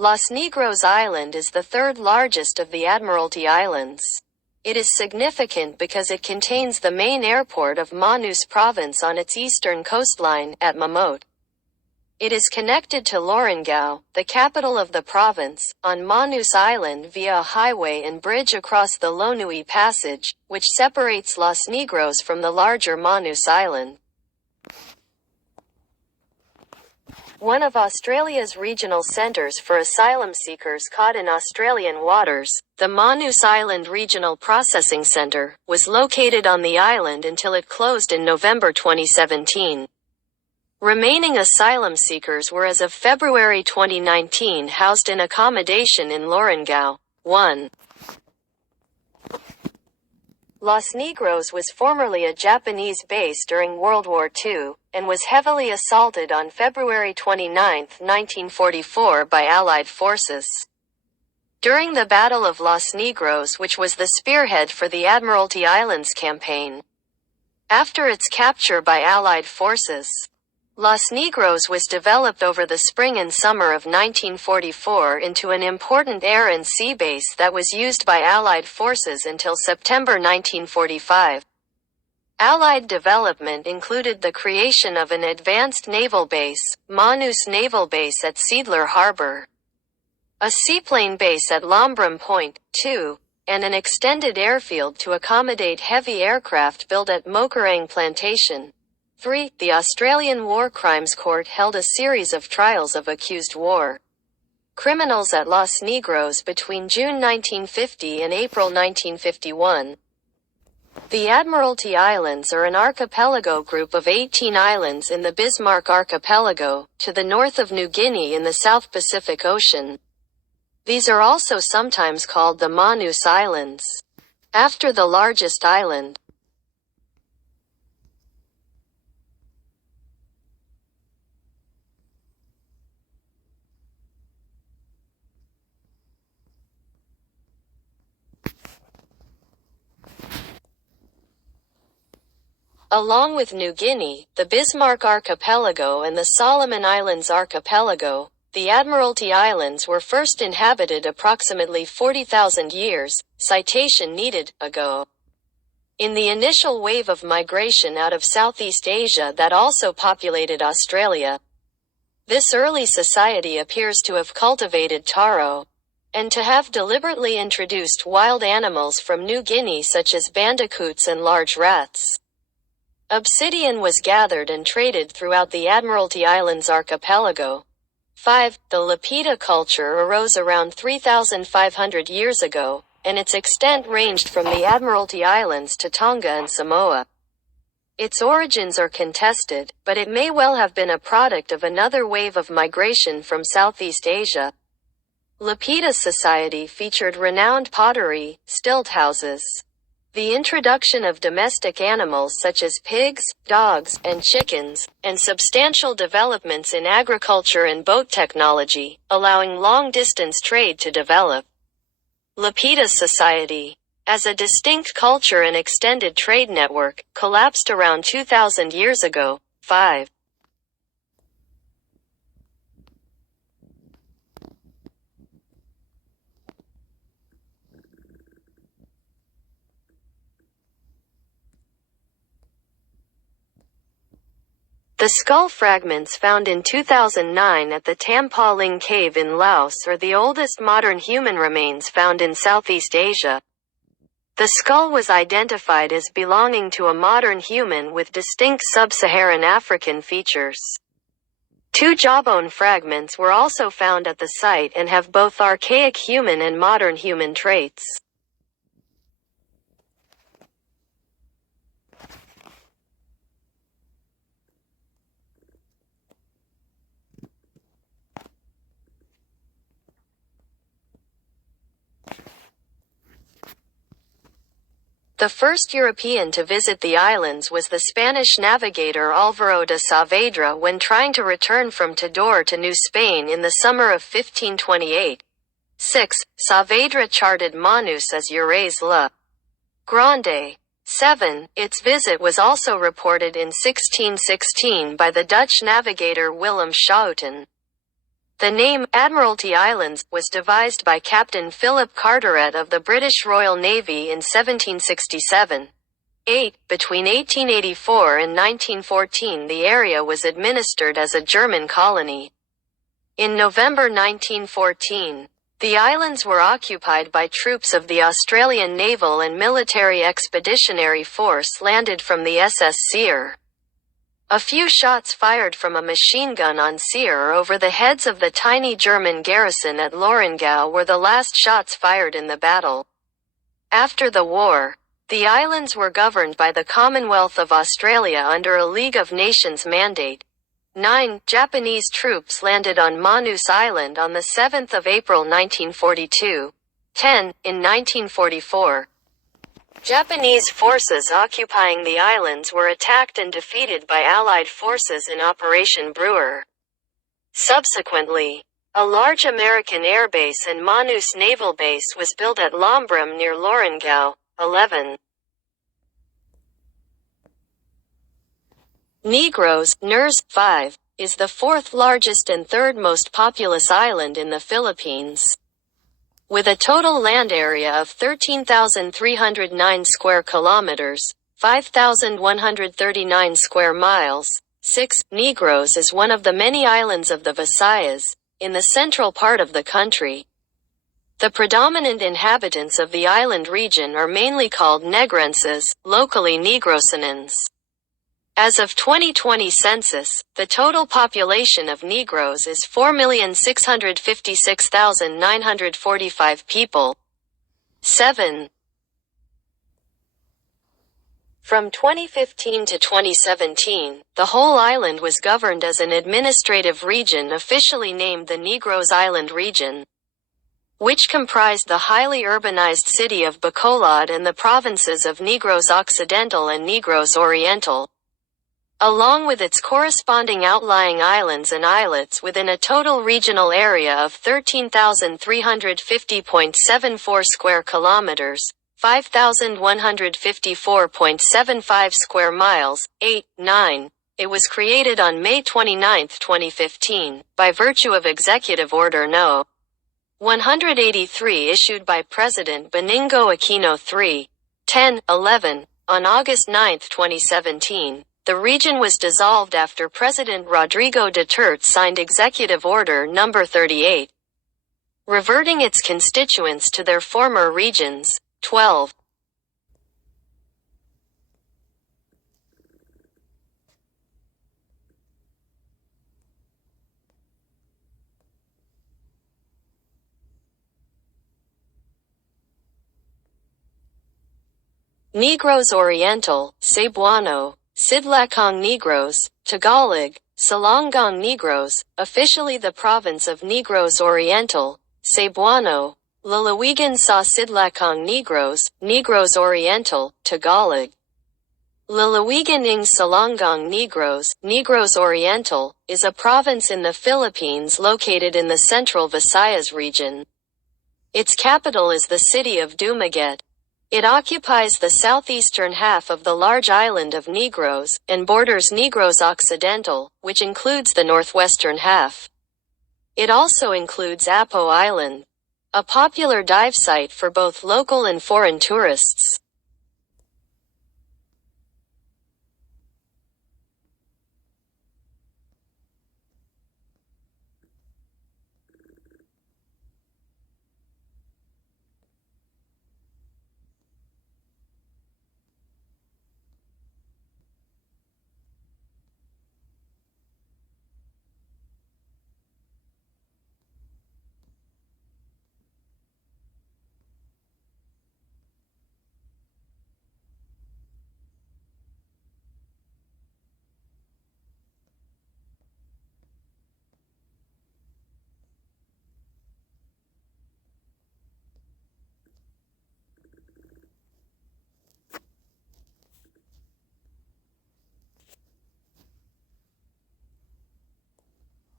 Los Negros Island is the third largest of the Admiralty Islands. It is significant because it contains the main airport of Manus Province on its eastern coastline, at Mamote. It is connected to Lorengau, the capital of the province, on Manus Island via a highway and bridge across the Lonui Passage, which separates Los Negros from the larger Manus Island. One of Australia's regional centres for asylum seekers caught in Australian waters, the Manus Island Regional Processing Centre, was located on the island until it closed in November 2017. Remaining asylum seekers were as of February 2019 housed in accommodation in Lorengau. 1. Los Negros was formerly a Japanese base during World War II, and was heavily assaulted on February 29, 1944 by Allied forces. During the Battle of Los Negros, which was the spearhead for the Admiralty Islands campaign. After its capture by Allied forces, Los Negros was developed over the spring and summer of 1944 into an important air and sea base that was used by Allied forces until September 1945. Allied development included the creation of an advanced naval base, Manus Naval Base at Seidler Harbor, a seaplane base at Lombrum Point, 2, and an extended airfield to accommodate heavy aircraft built at Mokerang Plantation. 3. The Australian War Crimes Court held a series of trials of accused war criminals at Los Negros between June 1950 and April 1951. The Admiralty Islands are an archipelago group of 18 islands in the Bismarck Archipelago, to the north of New Guinea in the South Pacific Ocean. These are also sometimes called the Manus Islands, after the largest island. Along with New Guinea, the Bismarck Archipelago and the Solomon Islands Archipelago, the Admiralty Islands were first inhabited approximately 40,000 years, citation needed, ago. In the initial wave of migration out of Southeast Asia that also populated Australia, this early society appears to have cultivated taro, and to have deliberately introduced wild animals from New Guinea such as bandicoots and large rats. Obsidian was gathered and traded throughout the Admiralty Islands archipelago. 5. The Lapita culture arose around 3,500 years ago, and its extent ranged from the Admiralty Islands to Tonga and Samoa. Its origins are contested, but it may well have been a product of another wave of migration from Southeast Asia. Lapita society featured renowned pottery, stilt houses, the introduction of domestic animals such as pigs, dogs, and chickens, and substantial developments in agriculture and boat technology, allowing long-distance trade to develop. Lapita society, as a distinct culture and extended trade network, collapsed around 2,000 years ago. 5. The skull fragments found in 2009 at the Tampa Ling Cave in Laos are the oldest modern human remains found in Southeast Asia. The skull was identified as belonging to a modern human with distinct sub-Saharan African features. 2 jawbone fragments were also found at the site and have both archaic human and modern human traits. The first European to visit the islands was the Spanish navigator Álvaro de Saavedra when trying to return from Tidor to New Spain in the summer of 1528. 6. Saavedra charted Manus as Eures la Grande. 7. Its visit was also reported in 1616 by the Dutch navigator Willem Schouten. The name Admiralty Islands was devised by Captain Philip Carteret of the British Royal Navy in 1767. Between 1884 and 1914 the area was administered as a German colony. In November 1914, the islands were occupied by troops of the Australian Naval and Military Expeditionary Force landed from the SS Seer. A few shots fired from a machine gun on Seer over the heads of the tiny German garrison at Lorengau were the last shots fired in the battle. After the war, the islands were governed by the Commonwealth of Australia under a League of Nations mandate. 9 Japanese troops landed on Manus Island on the 7th of April 1942. 10 In 1944, Japanese forces occupying the islands were attacked and defeated by Allied forces in Operation Brewer. Subsequently, a large American airbase and Manus naval base was built at Lombrum near Lorengau. 11. Negros, NERS, 5, is the fourth largest and third most populous island in the Philippines. With a total land area of 13,309 square kilometers, 5,139 square miles, 6. Negros is one of the many islands of the Visayas, in the central part of the country. The predominant inhabitants of the island region are mainly called Negrenses, locally Negrosanans. As of 2020 census, the total population of Negros is 4,656,945 people. 7. From 2015 to 2017, the whole island was governed as an administrative region officially named the Negros Island Region, which comprised the highly urbanized city of Bacolod and the provinces of Negros Occidental and Negros Oriental, along with its corresponding outlying islands and islets within a total regional area of 13,350.74 square kilometers, 5,154.75 square miles. 9. It was created on May 29, 2015, by virtue of Executive Order No. 183 issued by President Benigno Aquino III. 10-11. On August 9, 2017, the region was dissolved after President Rodrigo Duterte signed Executive Order No. 38, reverting its constituents to their former regions. 12. Negros Oriental, Cebuano, Sidlacong Negros, Tagalog, Salonggong Negros, officially the province of Negros Oriental, Cebuano, Lalawigan sa Sidlacong Negros, Negros Oriental, Tagalog. Lalawigan ng Salonggong Negros, Negros Oriental, is a province in the Philippines located in the central Visayas region. Its capital is the city of Dumaguete. It occupies the southeastern half of the large island of Negros, and borders Negros Occidental, which includes the northwestern half. It also includes Apo Island, a popular dive site for both local and foreign tourists.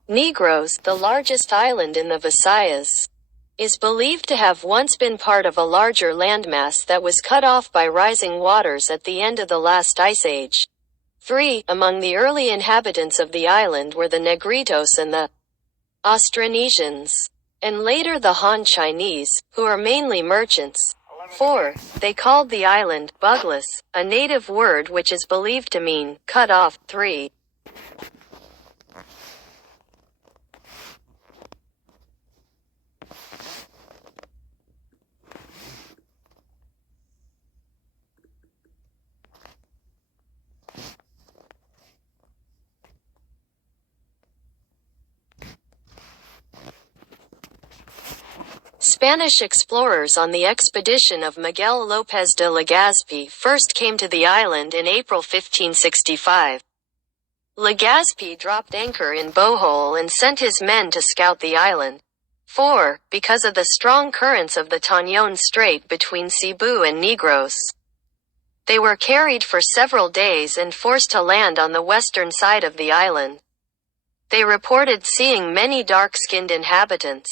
Negros, the largest island in the Visayas, is believed to have once been part of a larger landmass that was cut off by rising waters at the end of the last ice age. 3. Among the early inhabitants of the island were the Negritos and the Austronesians, and later the Han Chinese, who are mainly merchants. 4. They called the island Bugless, a native word which is believed to mean cut off. 3. Spanish explorers on the expedition of Miguel López de Legazpi first came to the island in April 1565. Legazpi dropped anchor in Bohol and sent his men to scout the island. 4. Because of the strong currents of the Tañón Strait between Cebu and Negros, they were carried for several days and forced to land on the western side of the island. They reported seeing many dark-skinned inhabitants,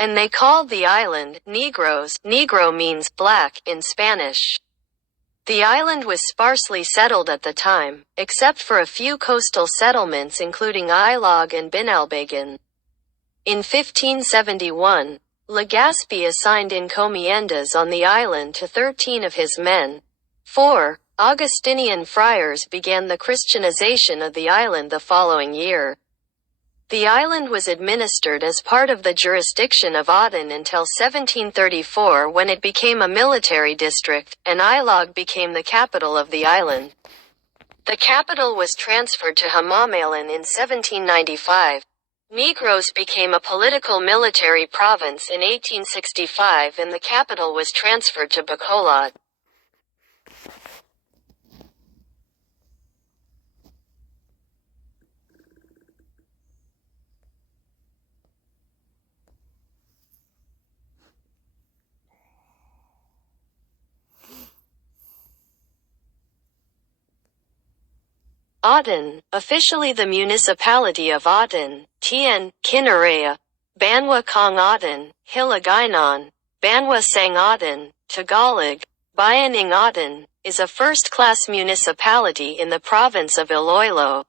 and they called the island Negros. Negro means black in Spanish. The island was sparsely settled at the time, except for a few coastal settlements including Ilog and Binalbagan. In 1571, Legazpi assigned encomiendas on the island to 13 of his men. 4. Augustinian friars began the Christianization of the island the following year. The island was administered as part of the jurisdiction of Aden until 1734 when it became a military district, and Ilog became the capital of the island. The capital was transferred to Hamamalan in 1795. Negros became a political military province in 1865 and the capital was transferred to Bacolod. Aden, officially the municipality of Aden, Tien, Kinaraya, Banwa Kong Aden, Hiligaynon, Banwa Sang Aden, Tagalog, Bayaning Aden, is a first-class municipality in the province of Iloilo,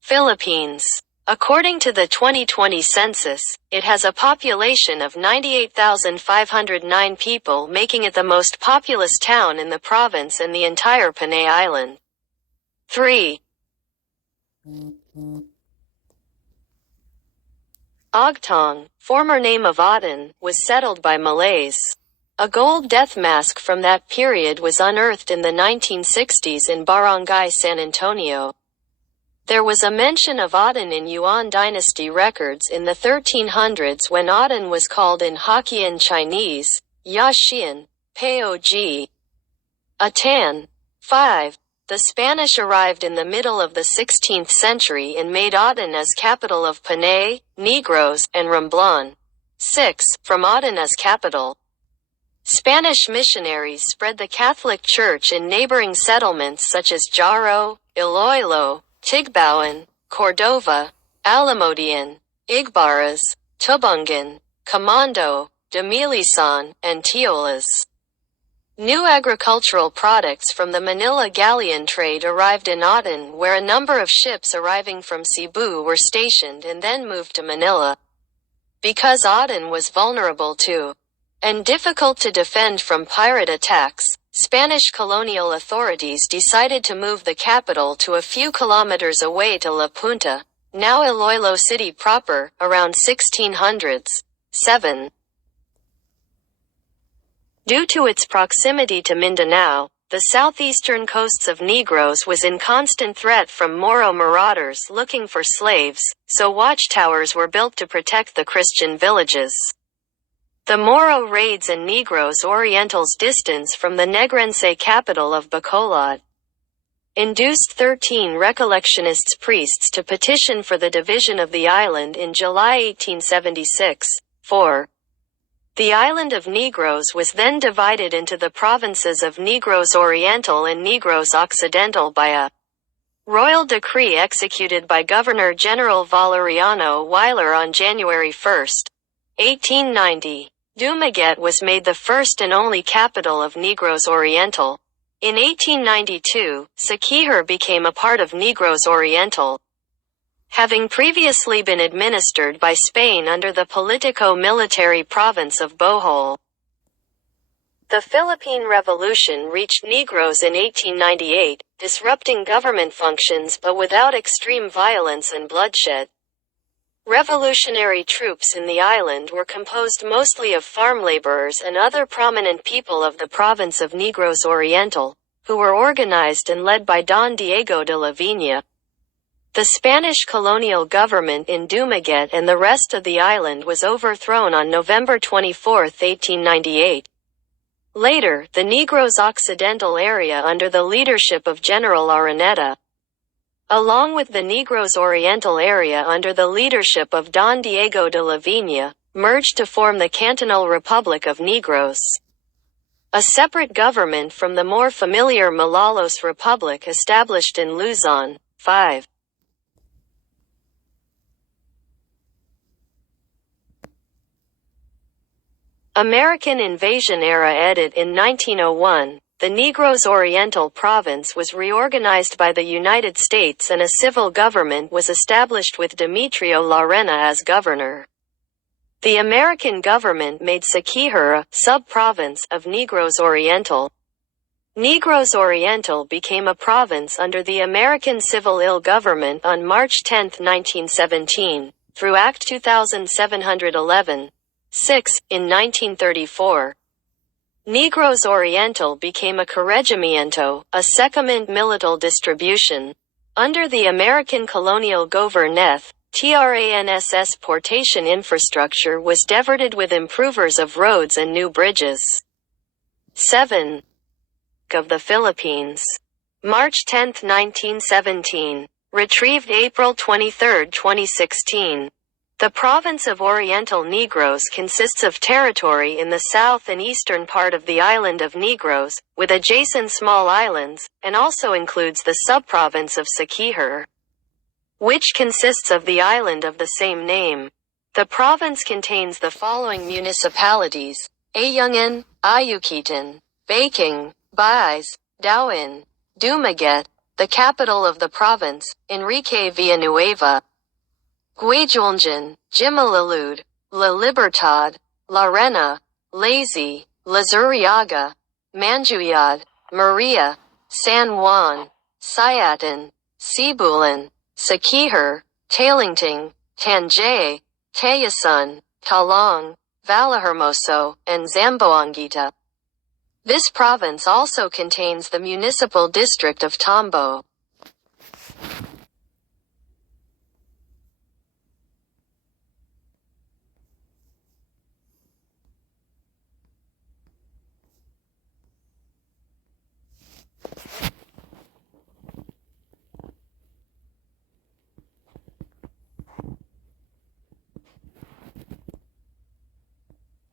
Philippines. According to the 2020 census, it has a population of 98,509 people, making it the most populous town in the province and the entire Panay Island. 3. Ogtong, former name of Aden, was settled by Malays. A gold death mask from that period was unearthed in the 1960s in Barangay San Antonio. There was a mention of Aden in Yuan dynasty records in the 1300s when Aden was called in Hokkien Chinese, Yaxian, Pog. Atan. 5. The Spanish arrived in the middle of the 16th century and made Aden as capital of Panay, Negros, and Romblon. 6. From Aden as capital, Spanish missionaries spread the Catholic Church in neighboring settlements such as Jaro, Iloilo, Tigbawan, Cordova, Alamodian, Igbaras, Tubungan, Comando, Demilisan, and Tiolas. New agricultural products from the Manila galleon trade arrived in Aden, where a number of ships arriving from Cebu were stationed and then moved to Manila. Because Aden was vulnerable to and difficult to defend from pirate attacks, Spanish colonial authorities decided to move the capital to a few kilometers away to La Punta, now Iloilo City proper, around 1600s. 7. Due to its proximity to Mindanao, the southeastern coasts of Negros was in constant threat from Moro marauders looking for slaves, so watchtowers were built to protect the Christian villages. The Moro raids and Negros Oriental's distance from the Negrense capital of Bacolod induced 13 Recollectionists priests to petition for the division of the island in July 1876. 4. The island of Negros was then divided into the provinces of Negros Oriental and Negros Occidental by a royal decree executed by Governor-General Valeriano Weyler on January 1, 1890. Dumaguete was made the first and only capital of Negros Oriental. In 1892, Siquijor became a part of Negros Oriental. having previously been administered by Spain under the politico-military province of Bohol. The Philippine Revolution reached Negros in 1898, disrupting government functions but without extreme violence and bloodshed. Revolutionary troops in the island were composed mostly of farm laborers and other prominent people of the province of Negros Oriental, who were organized and led by Don Diego de la Viña. The Spanish colonial government in Dumaguete and the rest of the island was overthrown on November 24, 1898. Later, the Negros Occidental area under the leadership of General Araneta, along with the Negros Oriental area under the leadership of Don Diego de la Viña, merged to form the Cantonal Republic of Negros, a separate government from the more familiar Malolos Republic established in Luzon. 5. American invasion era edit. In 1901, the Negros Oriental Province was reorganized by the United States and a civil government was established with Demetrio Larena as governor. The American government made Siquijor a sub-province of Negros Oriental. Negros Oriental became a province under the American Civil Ill government on March 10, 1917, through Act 2711. 6. In 1934, Negros Oriental became a corregimiento, a secament milital distribution. Under the American colonial governeth, TRANSS portation infrastructure was diverted with improvers of roads and new bridges. 7. Of the Philippines. March 10, 1917. Retrieved April 23, 2016. The province of Oriental Negros consists of territory in the south and eastern part of the island of Negros, with adjacent small islands, and also includes the subprovince of Siquijor, which consists of the island of the same name. The province contains the following municipalities: Ayungin, Ayuquitan, Baking, Baez, Dauin, Dumaguete, the capital of the province, Enrique Villanueva, Guayjolngan, Jimalalud, La Libertad, La Rena, Lazy, La Zuriaga, Manjuyad, Maria, San Juan, Sayatan, Sibulan, Siquijor, Tailingting, Tanjay, Tayasun, Talong, Vallehermoso, and Zamboanguita. This province also contains the municipal district of Tambo.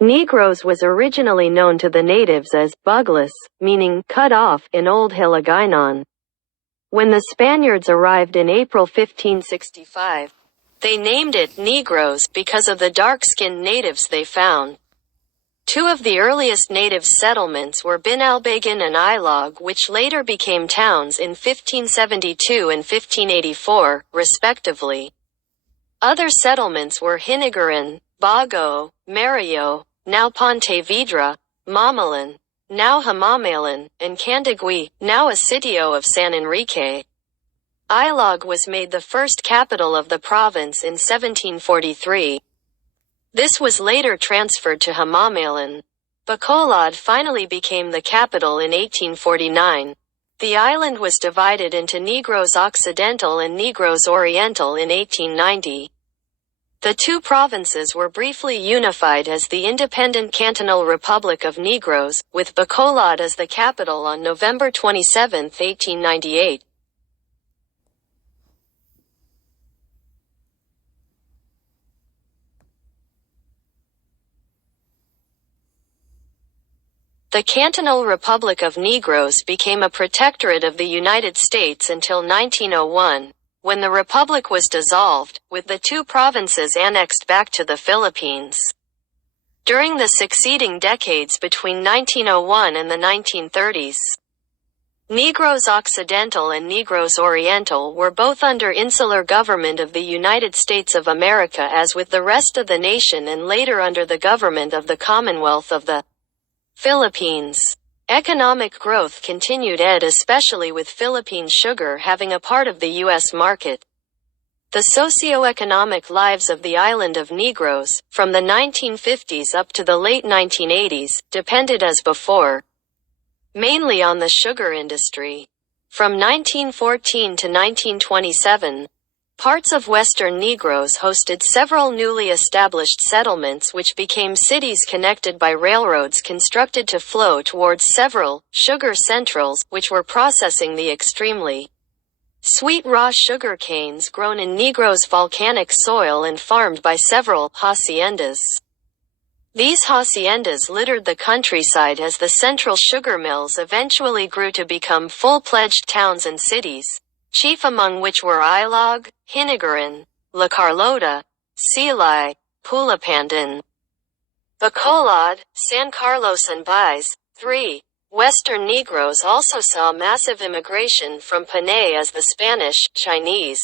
Negros was originally known to the natives as Buglas, meaning cut off in Old Hiligaynon. When the Spaniards arrived in April 1565, they named it Negros because of the dark-skinned natives they found. Two of the earliest native settlements were Binalbagan and Ilog, which later became towns in 1572 and 1584, respectively. Other settlements were Hinigaran, Bago, Mario, now Ponte Vedra, Mamalan, now Hamamalan, and Candagui, now a sitio of San Enrique. Ilog was made the first capital of the province in 1743. This was later transferred to Hamamalan. Bacolod finally became the capital in 1849. The island was divided into Negros Occidental and Negros Oriental in 1890. The two provinces were briefly unified as the independent Cantonal Republic of Negros, with Bacolod as the capital on November 27, 1898. The Cantonal Republic of Negros became a protectorate of the United States until 1901. When the republic was dissolved, with the two provinces annexed back to the Philippines. During the succeeding decades between 1901 and the 1930s, Negros Occidental and Negros Oriental were both under insular government of the United States of America as with the rest of the nation and later under the government of the Commonwealth of the Philippines. Economic growth continued especially with Philippine sugar having a part of the U.S. market. The socio-economic lives of the island of Negros, from the 1950s up to the late 1980s, depended as before, mainly on the sugar industry. From 1914 to 1927, parts of western Negros hosted several newly established settlements which became cities connected by railroads constructed to flow towards several sugar centrals, which were processing the extremely sweet raw sugar canes grown in Negros volcanic soil and farmed by several haciendas. These haciendas littered the countryside as the central sugar mills eventually grew to become full-fledged towns and cities, chief among which were Ilog, Hinigaran, La Carlota, Silay, Pulapandan, Bacolod, San Carlos and Baez. 3. Western Negros also saw massive immigration from Panay as the Spanish, Chinese,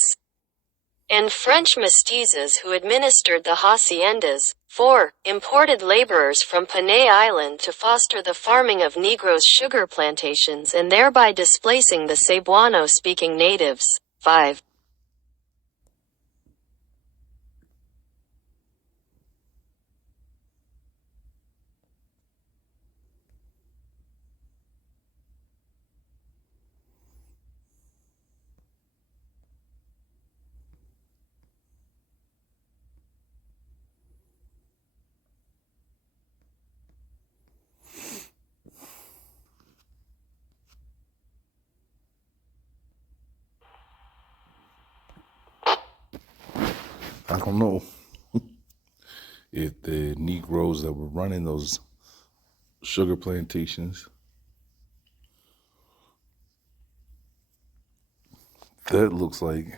and French mestizos who administered the haciendas. 4. Imported laborers from Panay Island to foster the farming of Negros sugar plantations and thereby displacing the Cebuano-speaking natives. 5. I don't know if the Negroes that were running those sugar plantations, that looks like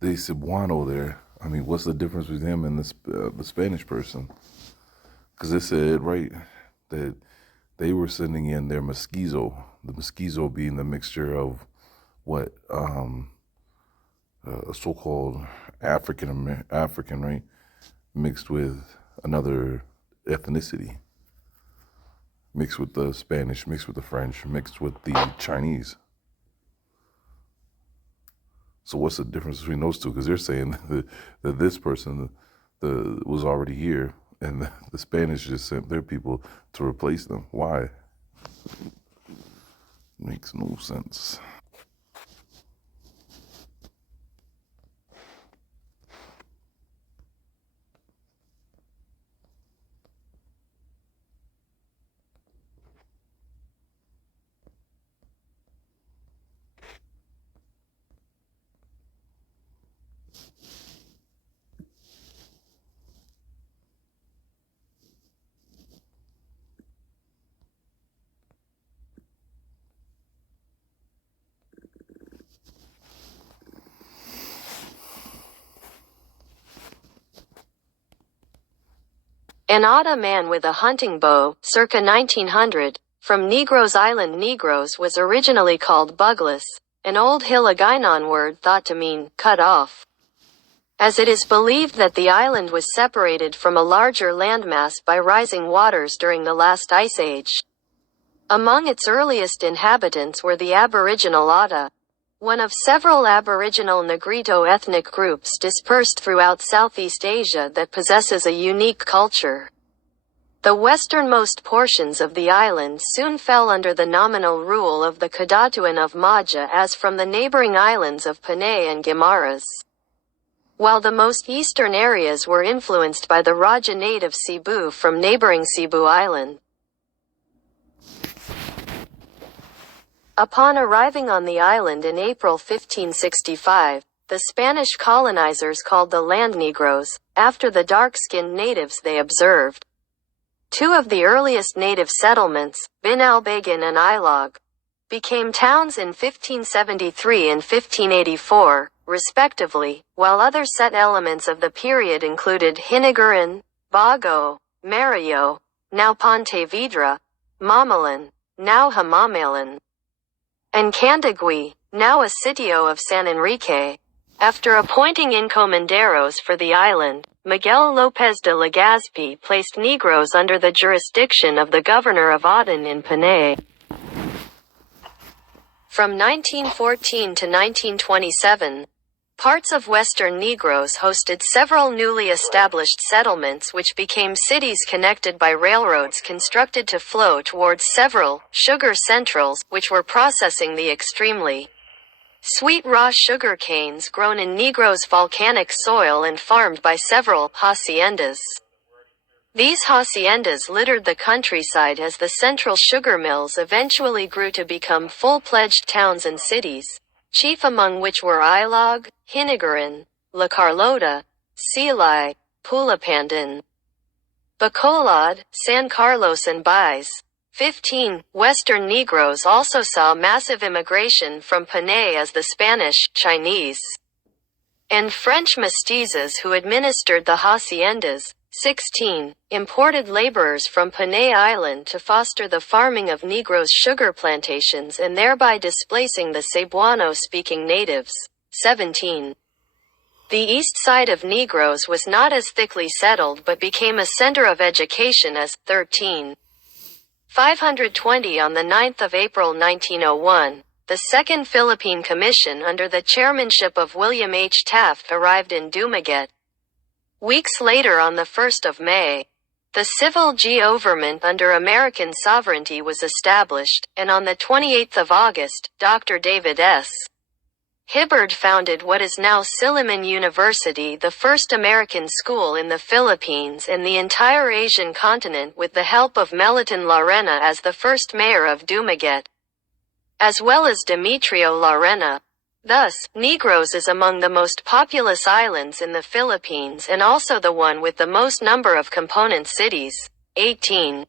they Cebuano there. I mean, what's the difference with him and the Spanish person? Because it said, right, that they were sending in their mestizo, the mestizo being the mixture of what, so-called African, right, mixed with another ethnicity, mixed with the Spanish, mixed with the French, mixed with the Chinese. So what's the difference between those two? Because they're saying that this person was already here, and the Spanish just sent their people to replace them. Why? Makes no sense. An Otta man with a hunting bow, circa 1900, from Negros Island. Negros was originally called Buglas, an old Hiligaynon word thought to mean cut off, as it is believed that the island was separated from a larger landmass by rising waters during the last ice age. Among its earliest inhabitants were the Aboriginal Otta, one of several Aboriginal Negrito ethnic groups dispersed throughout Southeast Asia that possesses a unique culture. The westernmost portions of the island soon fell under the nominal rule of the Kadatuan of Maja as from the neighboring islands of Panay and Guimaras, while the most eastern areas were influenced by the Raja native Cebu from neighboring Cebu Island. Upon arriving on the island in April 1565, the Spanish colonizers called the land Negros, after the dark-skinned natives they observed. Two of the earliest native settlements, Binalbagan and Ilog, became towns in 1573 and 1584, respectively, while other set elements of the period included Hinigaran, Bago, Mario, now Ponte Vedra, Mamalan, now Hamamalan, and Candagui, now a sitio of San Enrique. After appointing encomenderos for the island, Miguel López de Legazpi placed Negroes under the jurisdiction of the governor of Aden in Panay. From 1914 to 1927, parts of western Negros hosted several newly established settlements which became cities connected by railroads constructed to flow towards several sugar centrals, which were processing the extremely sweet raw sugar canes grown in Negros volcanic soil and farmed by several haciendas. These haciendas littered the countryside as the central sugar mills eventually grew to become full-fledged towns and cities, chief among which were Ilog, Hinigaran, La Carlota, Silay, Pulapandan, Bacolod, San Carlos and Baez. 15. Western Negroes also saw massive immigration from Panay as the Spanish, Chinese, and French mestizos who administered the haciendas. 16. Imported laborers from Panay Island to foster the farming of Negros sugar plantations and thereby displacing the Cebuano-speaking natives. 17. The east side of Negros was not as thickly settled but became a center of education as. 13. 520 On the 9th of April 1901, the Second Philippine Commission under the chairmanship of William H. Taft arrived in Dumaguete. Weeks later on the 1st of May, the civil government under American sovereignty was established, and on the 28th of August, Dr. David S. Hibbard founded what is now Silliman University, the first American school in the Philippines and the entire Asian continent, with the help of Meliton Larena as the first mayor of Dumaguete, as well as Demetrio Larena. Thus, Negros is among the most populous islands in the Philippines and also the one with the most number of component cities. 18.